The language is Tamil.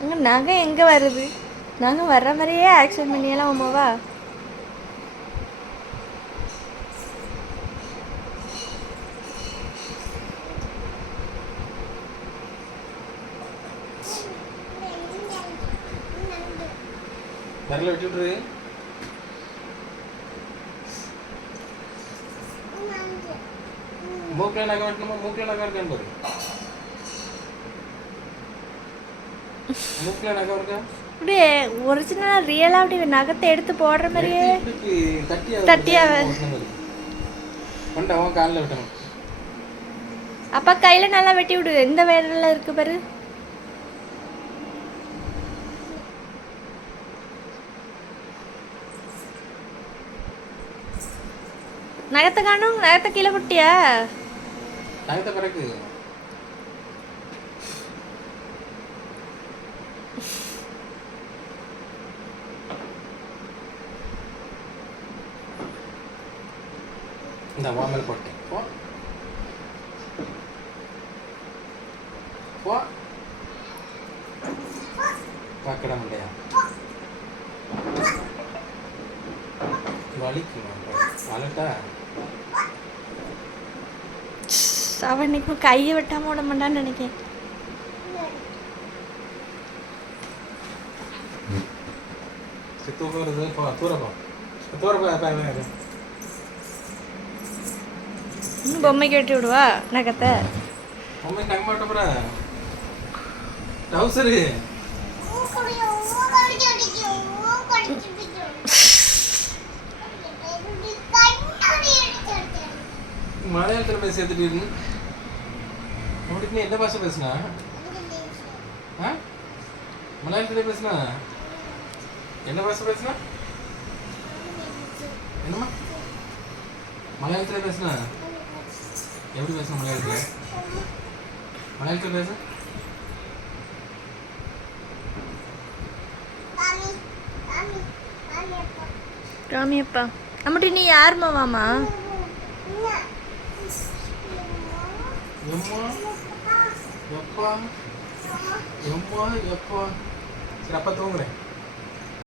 அங்கே நகை எங்கே வருது? நாங்கள் வர்ற மாதிரியே ஆக்ஷன் பண்ணியெல்லாம் உமாவா விரல விட்டுட்டு மூக்கில் நகை வெட்டணுமா? மூக்கில் நகை இருக்கான்னு பாரு மூக்கில் நகை இருக்கா அப்படியே ஒரிஜினலாக ரியலாக அப்படி நகத்தை எடுத்து போடுற மாதிரியே தட்டியா அப்பா கையில் நல்லா வெட்டி விடு. எந்த வேரில் இருக்கு பாரு. நகத்தை காணும். நகத்தை கீழே போட்டியா நகத்தை பிறகு. இந்த வாமல் போட்டேன் போ. போ. பார்க்கட முடியா? வலிக்குமா அவன் இன்னைக்கு கையை வெட்டாம விட மாட்டான்னு நினைக்கிறேன். தூக்கம் வருது போ தூர போ தூர போ அப்பா இன்னும் பொம்மைக்கு வெட்டி விடுவா நகத்தை அம்மா நம்ப மாட்டேன் ப்ரா டவுசரு மலையாளத்தில் பேச எடுத்துட்டு உங்களுக்கு நீ என்ன பாஷை பேசுனா ஆ மலையாளத்தில் பேசுனா என்ன பாஷை பேசுனா? என்னம்மா? மலையாளத்தில் பேசுனா? எப்படி பேசுன மலையாளத்தில்? மலையாளத்தில் பேச. ராமியப்பா. நம்மட்டு நீ யார் மாமாமா எம்மா? எப்பா? எம்மா? எப்பா? சரி அப்பா தூங்குறேன்.